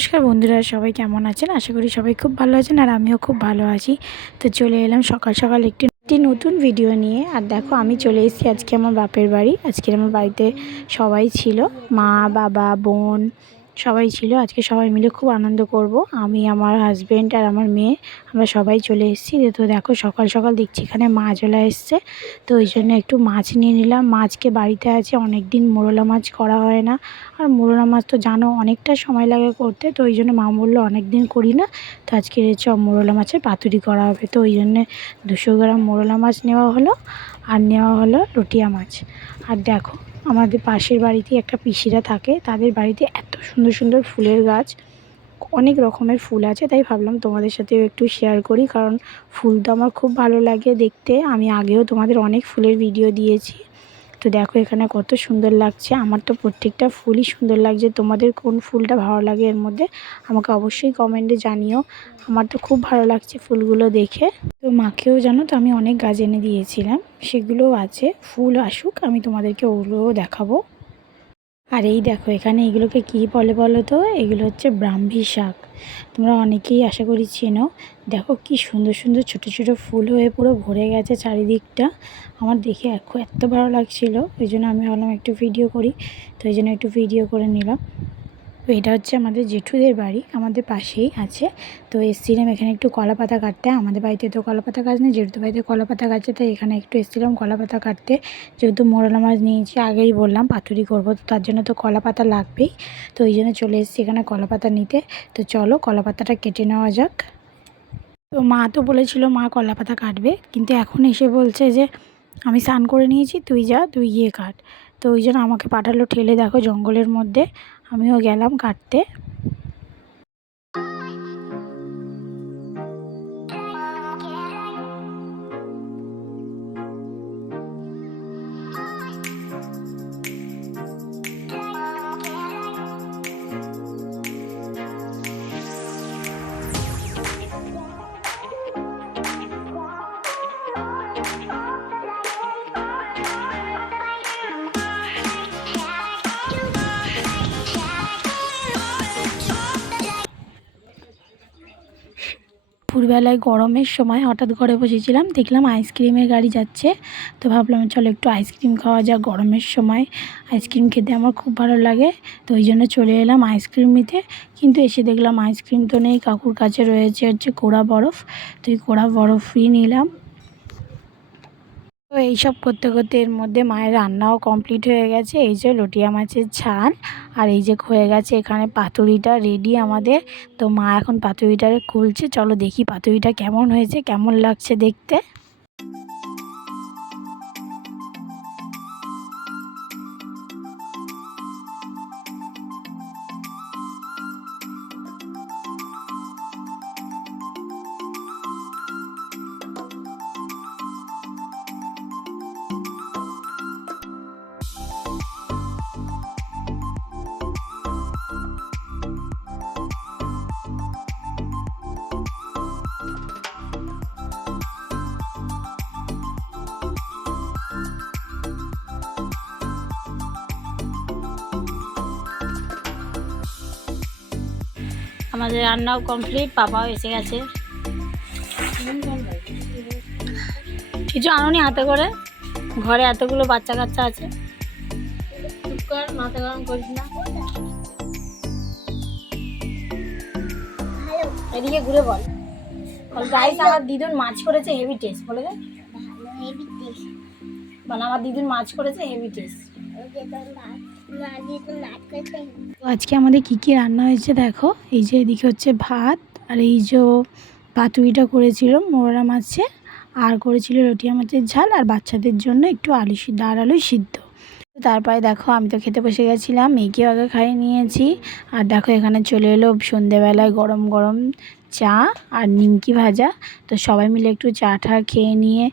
নমস্কার বন্ধুরা, সবাই কেমন আছেন? আশা করি সবাই খুব ভালো আছেন আর আমিও খুব ভালো আছি। তো চলে এলাম সকাল সকাল একটি নতুন ভিডিও নিয়ে। আর দেখো, আমি চলে এসেছি আজকে আমার বাপের বাড়ি। আজকে আমার বাড়িতে সবাই ছিল, মা, বাবা, বোন সবাই ছিল। আজকে সবাই মিলে খুব আনন্দ করব। আমি, আমার হাজব্যান্ড আর আমার মেয়ে, আমরা সবাই চলে এসেছি। তো দেখো, সকাল সকাল দেখছি এখানে মাছ চলে এসছে। তো ওই জন্য একটু মাছ নিয়ে নিলাম। মাছকে বাড়িতে আছে, অনেক দিন মোরলা মাছ করা হয় না। আর মোরলা মাছ তো জানো অনেকটা সময় লাগে করতে। তো ওই জন্য মা বললো অনেক দিন করি না, তো আজকে মোরলা মাছের পাতুরি করা হবে। তো ওই জন্যে 200 গ্রাম মোরলা মাছ নেওয়া হলো, আর নেওয়া হলো লটিয়া মাছ। আর দেখো, আমাদের পাশের বাড়িতে একটা পিসিরা থাকে, তাদের বাড়িতে এত সুন্দর সুন্দর ফুলের গাছ, অনেক রকমের ফুল আছে। তাই ভাবলাম তোমাদের সাথেও একটু শেয়ার করি, কারণ ফুল তো আমার খুব ভালো লাগে দেখতে। আমি আগেও তোমাদের অনেক ফুলের ভিডিও দিয়েছি। তো দেখো এখানে কত সুন্দর লাগছে। আমার তো প্রত্যেকটা ফুলই সুন্দর লাগছে। তোমাদের কোন ফুলটা ভালো লাগে এর মধ্যে আমাকে অবশ্যই কমেন্টে জানিও। আমার তো খুব ভালো লাগছে ফুলগুলো দেখে। তো মাকেও জানো তো আমি অনেক গাছ এনে দিয়েছিলাম, সেগুলোও আছে। ফুল আসুক, আমি তোমাদেরকে ওগুলোও দেখাবো। আর এই দেখো, এখানে এগুলোকে কী বলে বলো তো? এগুলো হচ্ছে ব্রাহ্মী শাক। তোমরা অনেকেই আশা করি চেনো। দেখো কি সুন্দর সুন্দর ছোট ছোট ফুল হয়ে পুরো ভরে গেছে চারিদিকটা। আমার দেখে এত ভালো লাগছিল, ওই জন্য আমি ভাবলাম একটু ভিডিও করি। তো এই জন্য একটু ভিডিও করে নিলাম। তো এটা হচ্ছে আমাদের জেঠুদের বাড়ি, আমাদের পাশেই আছে। তো এসেছিলাম এখানে একটু কলা পাতা কাটতে। আমাদের বাড়িতে তো কলা পাতা গাছ নেই, জেঠুদের বাড়িতে কলা পাতা গাছে, তাই এখানে একটু এসেছিলাম কলা পাতা কাটতে। যেহেতু মোরলা মাছ নিয়েছি, আগেই বললাম পাতুরি করবো, তো তার জন্য তো কলা পাতা লাগবেই। তো ওই জন্য চলে এসেছি এখানে কলা পাতা নিতে। তো চলো কলা পাতাটা কেটে নেওয়া যাক। তো মা তো বলেছিল মা কলা পাতা কাটবে, কিন্তু এখন এসে বলছে যে আমি স্নান করে নিয়েছি, তুই যা, তুই গিয়ে কাট। তো ওই জন্য আমাকে পাঠালো ঠেলে, দেখো জঙ্গলের মধ্যে। আমিও গেলাম কাটতে। দুপুরবেলায় গরমের সময় হঠাৎ ঘরে বসেছিলাম, দেখলাম আইসক্রিমের গাড়ি যাচ্ছে। তো ভাবলাম চলো একটু আইসক্রিম খাওয়া যাক। গরমের সময় আইসক্রিম খেতে আমার খুব ভালো লাগে। তো ওই জন্য চলে এলাম আইসক্রিম নিতে। কিন্তু এসে দেখলাম আইসক্রিম তো নেই, কাকুর কাছে রয়েছে হচ্ছে কোড়া বরফ। তো এই কোড়া বরফই নিলাম। তো এইসব করতে করতে এর মধ্যে মায়ের রান্নাও কমপ্লিট হয়ে গেছে। এই যে লটিয়া মাছের ঝাল, আর এই যে হয়ে গেছে এখানে পাতুরিটা রেডি আমাদের। তো মা এখন পাতুরিটা খুলছে। চলো দেখি পাতুরিটা কেমন হয়েছে, কেমন লাগছে দেখতে। আমাদের রান্নাও কমপ্লিট, পাপাও এসে গেছে। কিছু আনোনি হাতে করে? ঘরে এতগুলো বাচ্চা কাচ্চা আছে। মাথা গরম করিস না, এদিকে ঘুরে বল। গাইস, আমার দিদুন মাছ করেছে, হেভি টেস্ট। বলে দে হেভি টেস্ট। মানে আমার দিদুন মাছ করেছে, হেভি টেস্ট। তো আজকে আমাদের কি কি রান্না হয়েছে দেখো। এই যে এদিকে হচ্ছে ভাত, আর এই যে পাতুরিটা করেছিল মোরলা মাছে, আর করেছিল লটিয়া মাছের ঝাল, আর বাচ্চাদের জন্য একটু আলু সিদ্ধ আর আলু সিদ্ধ। তারপরে দেখো আমি তো খেতে বসে গেছিলাম, মেয়েকেও আগে খাইয়ে নিয়েছি। আর দেখো এখানে চলে এলো সন্ধেবেলায় গরম গরম চা আর নিমকি ভাজা। তো সবাই মিলে একটু চা টা খেয়ে নিয়ে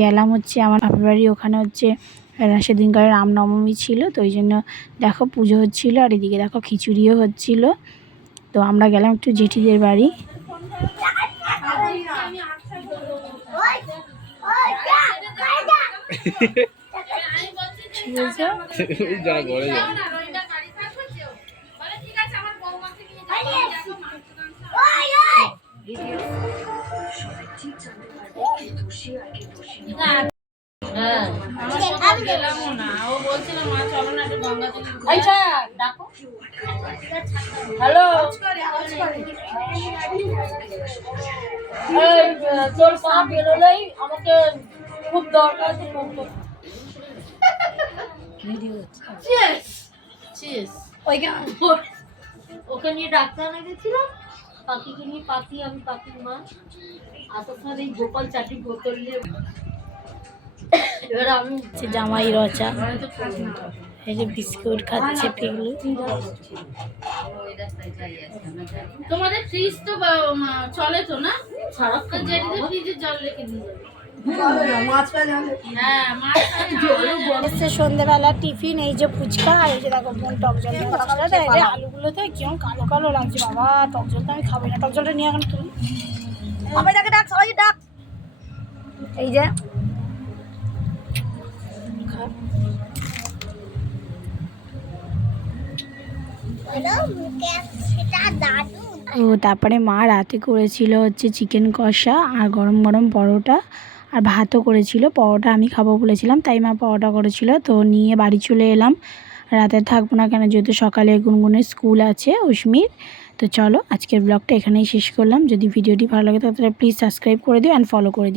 গেলাম হচ্ছে আমার বাপের বাড়ি। ওখানে হচ্ছে সেদিনকার রামনবমী ছিল, তো ওই জন্য দেখো পুজো হচ্ছিলো, আর এদিকে দেখো খিচুড়িও হচ্ছিলো। তো আমরা গেলাম একটু জেঠিদের বাড়ি। ঠিক আছে। হ্যালো, তোর পা বেরোলেই আমাকে খুব দরকার আছে ফোন করতে। ওকে নিয়ে ডাক্তার আনা গেছিলাম, পাখিকে নিয়ে, পাখি আমি পাখির মা আসার সময় এই গোপাল চাটি বোতল নিয়ে, এবার আমি জামাই রচা, এই যে বিস্কুট খাচ্ছে পিগলু। তোমাদের ফ্রিজ তো চলে তো না, সারাক্ষণ যেতে ফ্রিজে জল রেখে দিয়ে যাবে। সন্ধ্যেবেলা টিফিন, এই যে ফুচকা, এই যে দেখো বোন টক জল, আলুগুলোতে কেমন কালো কালো লাগছে বাবা। টক জলটা আমি খাবো না, টক জলটা নিয়ে এখন তুলি। সবাইকে ডাক, সবাইকে ডাক। এই যে ও তারপরে মা রাতে করেছিল হচ্ছে চিকেন কষা আর গরম গরম পরোটা, আর ভাতও করেছিল। পরোটা আমি খাবো বলেছিলাম, তাই মা পরোটা করেছিল, তো নিয়ে বাড়ি চলে এলাম। রাতে থাকবো না কেন, যেহেতু সকালে গুনগুনের স্কুল আছে অশ্মির। তো চলো আজকের ব্লগটা এখানেই শেষ করলাম। যদি ভিডিওটি ভালো লাগে তাহলে প্লিজ সাবস্ক্রাইব করে দিও অ্যান্ড ফলো করে দিও।